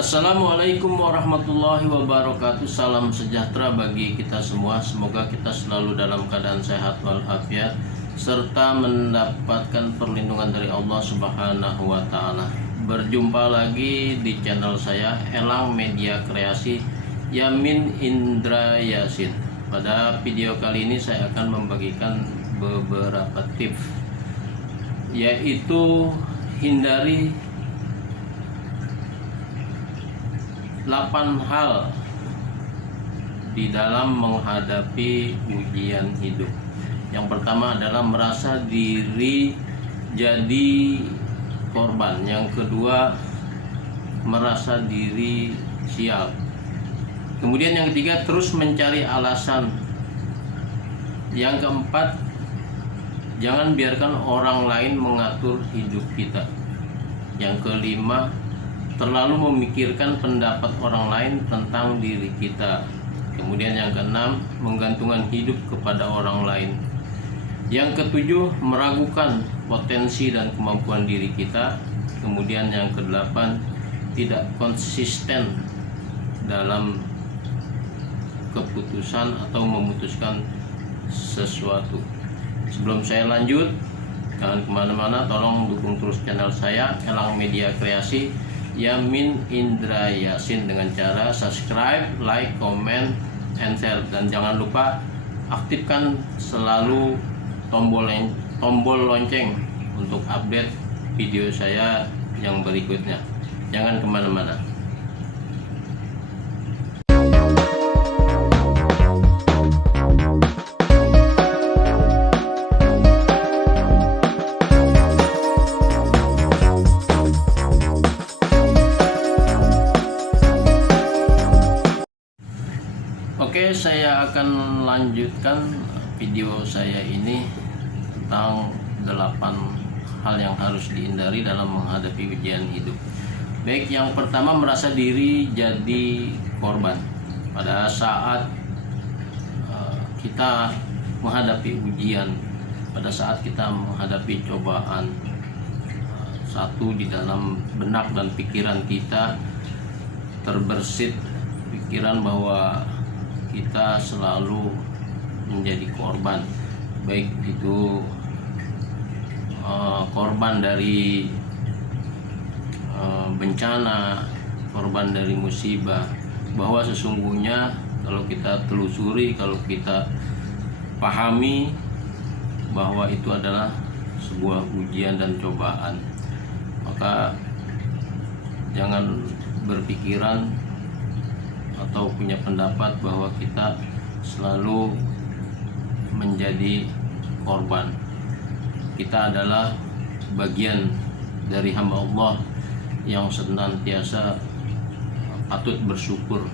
Assalamualaikum warahmatullahi wabarakatuh. Salam sejahtera bagi kita semua. Semoga kita selalu dalam keadaan sehat walafiat serta mendapatkan perlindungan dari Allah Subhanahu wa taala. Berjumpa lagi di channel saya Elang Media Kreasi Yamin Indra Yasin. Pada video kali ini saya akan membagikan beberapa tips, yaitu hindari 8 hal di dalam menghadapi ujian hidup. Yang pertama adalah merasa diri jadi korban. Yang kedua, merasa diri sial. Kemudian yang ketiga, terus mencari alasan. Yang keempat, jangan biarkan orang lain mengatur hidup kita. Yang kelima, terlalu memikirkan pendapat orang lain tentang diri kita. Kemudian yang keenam, menggantungkan hidup kepada orang lain. Yang ketujuh, meragukan potensi dan kemampuan diri kita. Kemudian yang kedelapan, tidak konsisten dalam keputusan atau memutuskan sesuatu. Sebelum saya lanjut, jangan kemana-mana, tolong dukung terus channel saya Elang Media Kreasi Yamin Indra Yasin dengan cara subscribe, like, comment, and share. Dan jangan lupa aktifkan selalu tombol lonceng untuk update video saya yang berikutnya. Jangan kemana-mana. Oke, saya akan lanjutkan video saya ini tentang 8 hal yang harus dihindari dalam menghadapi ujian hidup. Baik, yang pertama, merasa diri jadi korban. Pada saat kita menghadapi ujian, pada saat kita menghadapi cobaan, satu di dalam benak dan pikiran kita terbersit pikiran bahwa kita selalu menjadi korban, baik itu korban dari bencana, korban dari musibah, bahwa sesungguhnya kalau kita telusuri, kalau kita pahami bahwa itu adalah sebuah ujian dan cobaan, maka jangan berpikiran atau punya pendapat bahwa kita selalu menjadi korban. Kita adalah bagian dari hamba Allah yang senantiasa patut bersyukur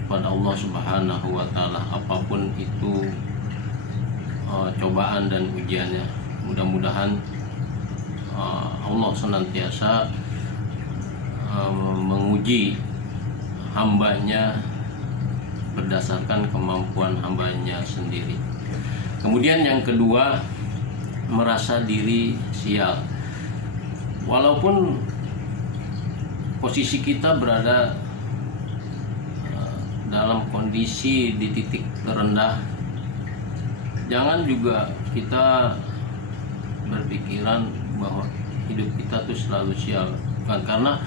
kepada Allah Subhanahu wa taala, apapun itu cobaan dan ujiannya. Mudah-mudahan Allah senantiasa menguji hambanya berdasarkan kemampuan hambanya sendiri. Kemudian yang kedua, merasa diri sial. Walaupun posisi kita berada dalam kondisi di titik terendah, jangan juga kita berpikiran bahwa hidup kita tuh selalu sial. Karena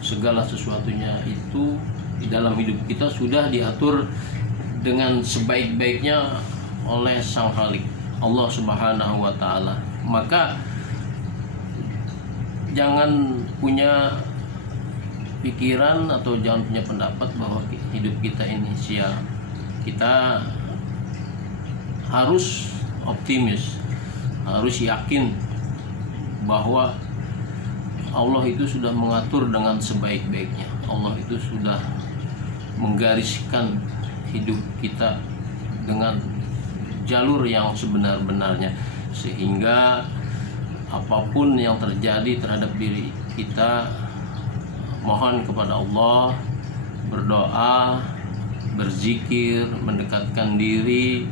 segala sesuatunya itu di dalam hidup kita sudah diatur dengan sebaik-baiknya oleh Sang Khalik, Allah Subhanahu wa taala. Maka jangan punya pikiran atau jangan punya pendapat bahwa hidup kita ini sial. Kita harus optimis, harus yakin bahwa Allah itu sudah mengatur dengan sebaik-baiknya. Allah itu sudah menggariskan hidup kita dengan jalur yang sebenar-benarnya, sehingga apapun yang terjadi terhadap diri kita, mohon kepada Allah, berdoa, berzikir, mendekatkan diri,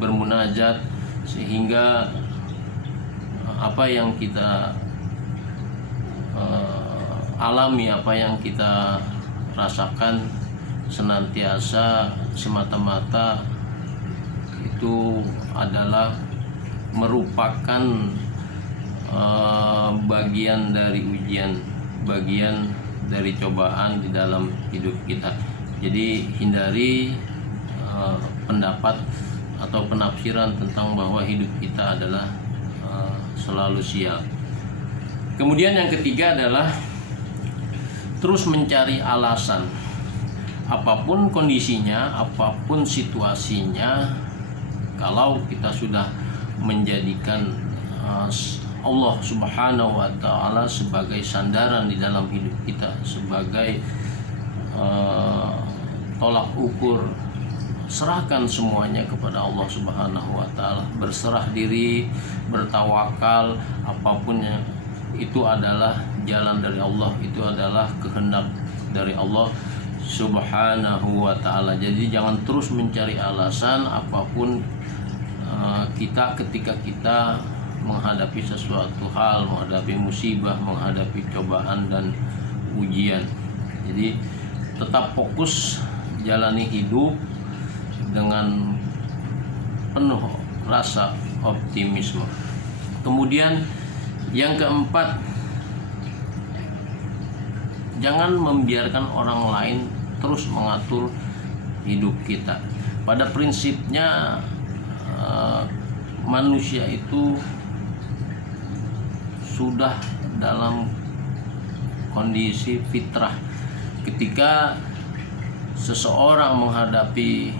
bermunajat, sehingga apa yang kita alami, apa yang kita rasakan senantiasa semata-mata itu adalah merupakan bagian dari ujian, bagian dari cobaan di dalam hidup kita. Jadi hindari pendapat atau penafsiran tentang bahwa hidup kita adalah selalu sial. Kemudian yang ketiga adalah terus mencari alasan. Apapun kondisinya, apapun situasinya, kalau kita sudah menjadikan Allah Subhanahu wa Ta'ala sebagai sandaran di dalam hidup kita, sebagai tolak ukur, serahkan semuanya kepada Allah Subhanahu wa Ta'ala, berserah diri, bertawakal, apapun itu adalah jalan dari Allah, itu adalah kehendak dari Allah Subhanahu wa Ta'ala. Jadi jangan terus mencari alasan apapun ketika kita menghadapi sesuatu hal, menghadapi musibah, menghadapi cobaan dan ujian. Jadi tetap fokus jalani hidup dengan penuh rasa optimisme. Kemudian yang keempat, jangan membiarkan orang lain terus mengatur hidup kita. Pada prinsipnya manusia itu sudah dalam kondisi fitrah. Ketika seseorang menghadapi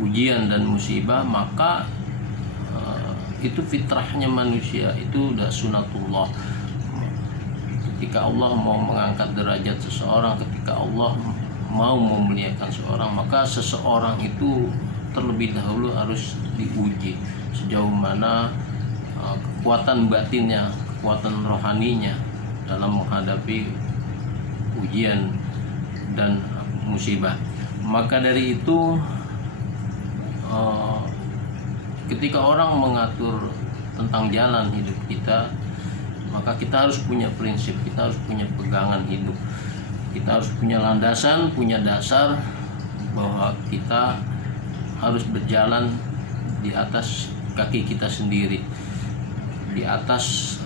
ujian dan musibah, maka itu fitrahnya manusia, itu udah sunatullah. Ketika Allah mau mengangkat derajat seseorang, ketika Allah mau memuliakan seseorang, maka seseorang itu terlebih dahulu harus diuji sejauh mana kekuatan batinnya, kekuatan rohaninya dalam menghadapi ujian dan musibah. Maka dari itu ketika orang mengatur tentang jalan hidup kita, maka kita harus punya prinsip, kita harus punya pegangan hidup, kita harus punya landasan, punya dasar bahwa kita harus berjalan di atas kaki kita sendiri, di atas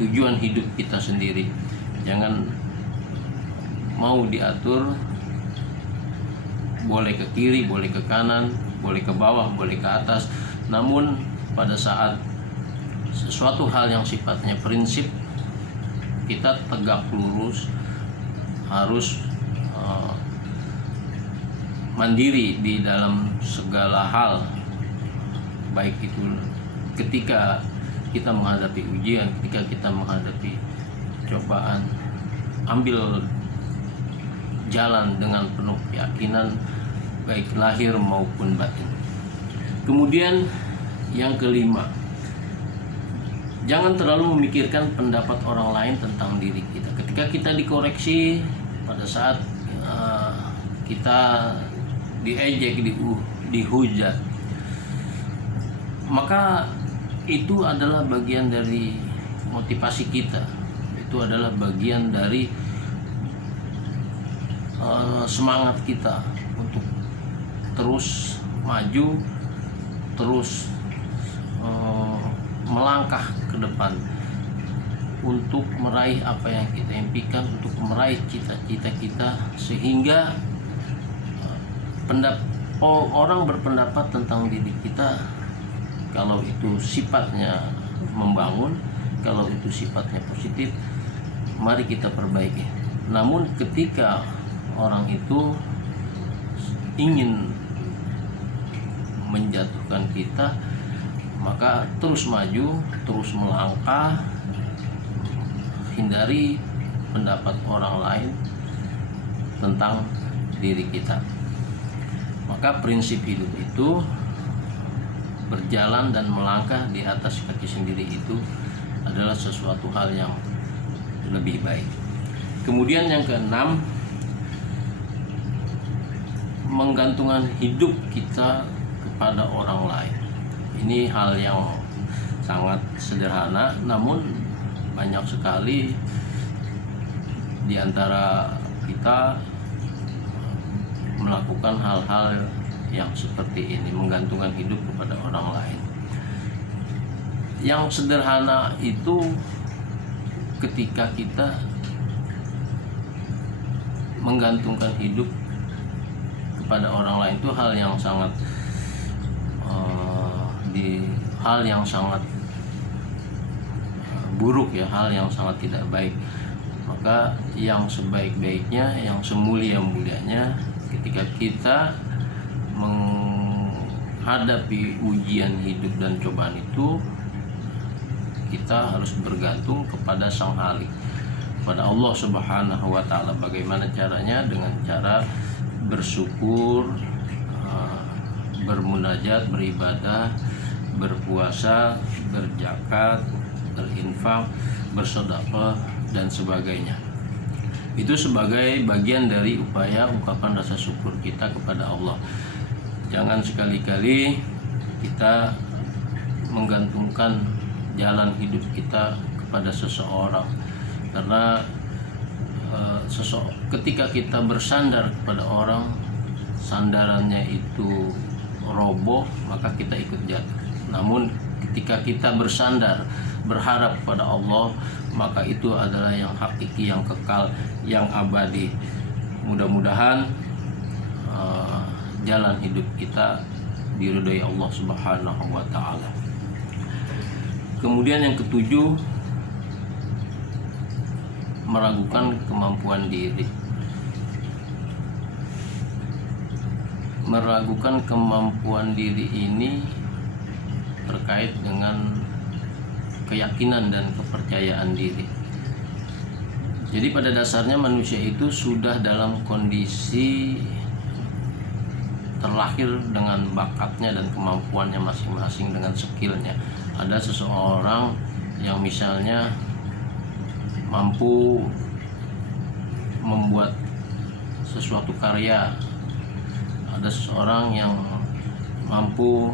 tujuan hidup kita sendiri. Jangan mau diatur, boleh ke kiri, boleh ke kanan, boleh ke bawah, boleh ke atas. Namun pada saat sesuatu hal yang sifatnya prinsip, kita tegak lurus, harus mandiri di dalam segala hal, baik itu ketika kita menghadapi ujian, ketika kita menghadapi cobaan. Ambil jalan dengan penuh keyakinan, baik lahir maupun batin. Kemudian yang kelima, jangan terlalu memikirkan pendapat orang lain tentang diri kita. Ketika kita dikoreksi, pada saat kita diejek, dihujat, maka itu adalah bagian dari motivasi kita. Itu adalah bagian dari semangat kita untuk terus maju, terus melangkah ke depan untuk meraih apa yang kita impikan, untuk meraih cita-cita kita, sehingga orang berpendapat tentang diri kita, kalau itu sifatnya membangun, kalau itu sifatnya positif, mari kita perbaiki. Namun ketika orang itu ingin menjatuhkan kita, maka terus maju, terus melangkah, hindari pendapat orang lain tentang diri kita. Maka prinsip hidup itu berjalan dan melangkah di atas kaki sendiri, itu adalah sesuatu hal yang lebih baik. Kemudian yang keenam, menggantungkan hidup kita kepada orang lain. Ini hal yang sangat sederhana, namun banyak sekali di antara kita melakukan hal-hal yang seperti ini, menggantungkan hidup kepada orang lain. Yang sederhana itu ketika kita menggantungkan hidup kepada orang lain itu hal yang sangat buruk ya, hal yang sangat tidak baik. Maka yang sebaik-baiknya, yang semulia-mulianya ketika kita menghadapi ujian hidup dan cobaan itu, kita harus bergantung kepada Sang Khalik, kepada Allah Subhanahu wa Ta'ala. Bagaimana caranya? Dengan cara bersyukur, bermunajat, beribadah, berpuasa, berzakat, berinfak, bersedekah dan sebagainya. Itu sebagai bagian dari upaya ungkapan rasa syukur kita kepada Allah. Jangan sekali-kali kita menggantungkan jalan hidup kita kepada seseorang, karena ketika kita bersandar kepada orang, sandarannya itu roboh, maka kita ikut jatuh. Namun ketika kita bersandar, berharap kepada Allah, maka itu adalah yang hakiki, yang kekal, yang abadi. Mudah-mudahan jalan hidup kita diridhai Allah Subhanahu wa Ta'ala. Kemudian yang ketujuh, meragukan kemampuan diri. Meragukan kemampuan diri ini terkait dengan keyakinan dan kepercayaan diri. Jadi pada dasarnya manusia itu sudah dalam kondisi terlahir dengan bakatnya dan kemampuannya masing-masing, dengan skillnya. Ada seseorang yang misalnya mampu membuat sesuatu karya, ada seseorang yang mampu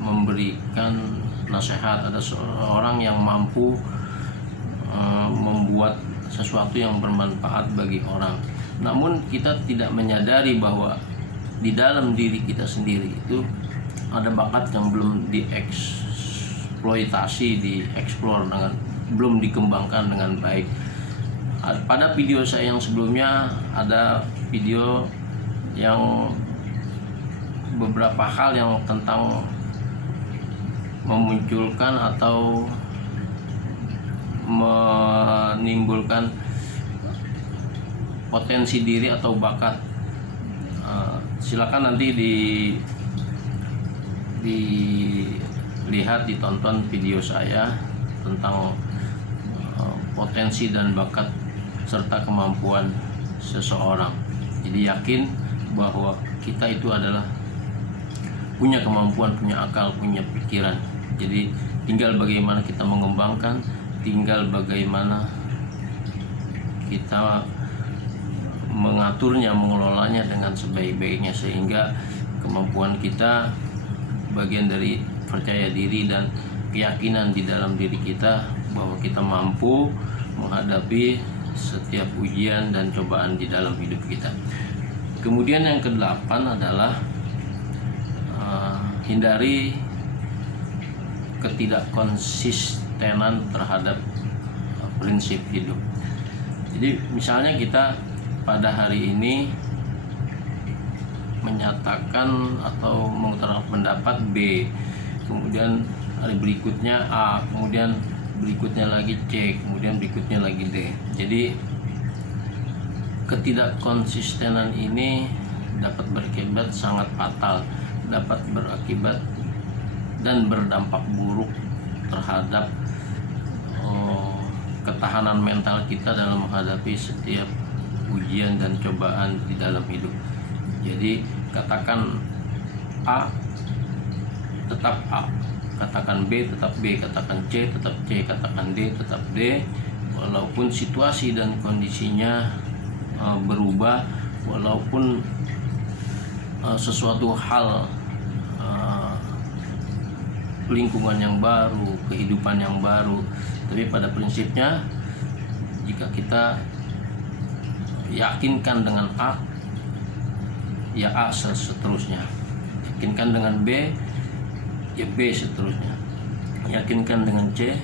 memberikan nasihat, ada seorang yang mampu membuat sesuatu yang bermanfaat bagi orang. Namun kita tidak menyadari bahwa di dalam diri kita sendiri itu ada bakat yang belum dieksploitasi, dieksplor dengan, belum dikembangkan dengan baik. Pada video saya yang sebelumnya ada video yang beberapa hal yang tentang memunculkan atau menimbulkan potensi diri atau bakat. Silakan nanti dilihat, ditonton video saya tentang potensi dan bakat serta kemampuan seseorang. Jadi yakin bahwa kita itu adalah punya kemampuan, punya akal, punya pikiran. Jadi tinggal bagaimana kita mengembangkan, tinggal bagaimana kita mengaturnya, mengelolanya dengan sebaik-baiknya, sehingga kemampuan kita bagian dari percaya diri dan keyakinan di dalam diri kita bahwa kita mampu menghadapi setiap ujian dan cobaan di dalam hidup kita. Kemudian yang kedelapan adalah hindari ketidakkonsistenan terhadap prinsip hidup. Jadi misalnya kita pada hari ini menyatakan atau mengutarakan pendapat B, kemudian hari berikutnya A, kemudian berikutnya lagi C, kemudian berikutnya lagi D. Jadi ketidakkonsistenan ini dapat berakibat sangat fatal, dapat berakibat dan berdampak buruk terhadap ketahanan mental kita dalam menghadapi setiap ujian dan cobaan di dalam hidup. Jadi katakan A, tetap A, katakan B, tetap B, katakan C, tetap C, katakan D, tetap D. Walaupun situasi dan kondisinya berubah, walaupun sesuatu hal, lingkungan yang baru, kehidupan yang baru, tapi pada prinsipnya jika kita yakinkan dengan A, ya A seterusnya. Yakinkan dengan B, ya B seterusnya. Yakinkan dengan C,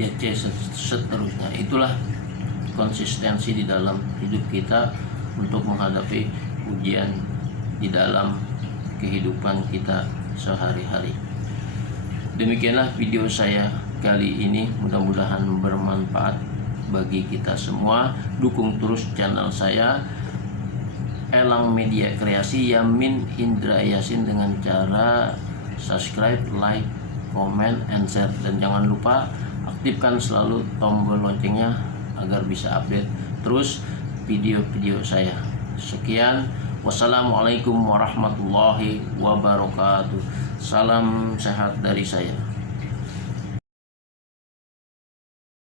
ya C seterusnya. Itulah konsistensi di dalam hidup kita untuk menghadapi ujian di dalam kehidupan kita sehari-hari. Demikianlah video saya kali ini, mudah-mudahan bermanfaat bagi kita semua. Dukung terus channel saya Elang Media Kreasi Yamin Indra Yasin dengan cara subscribe, like, comment, and share. Dan jangan lupa aktifkan selalu tombol loncengnya agar bisa update terus video-video saya. Sekian, wassalamualaikum warahmatullahi wabarakatuh. Salam sehat dari saya.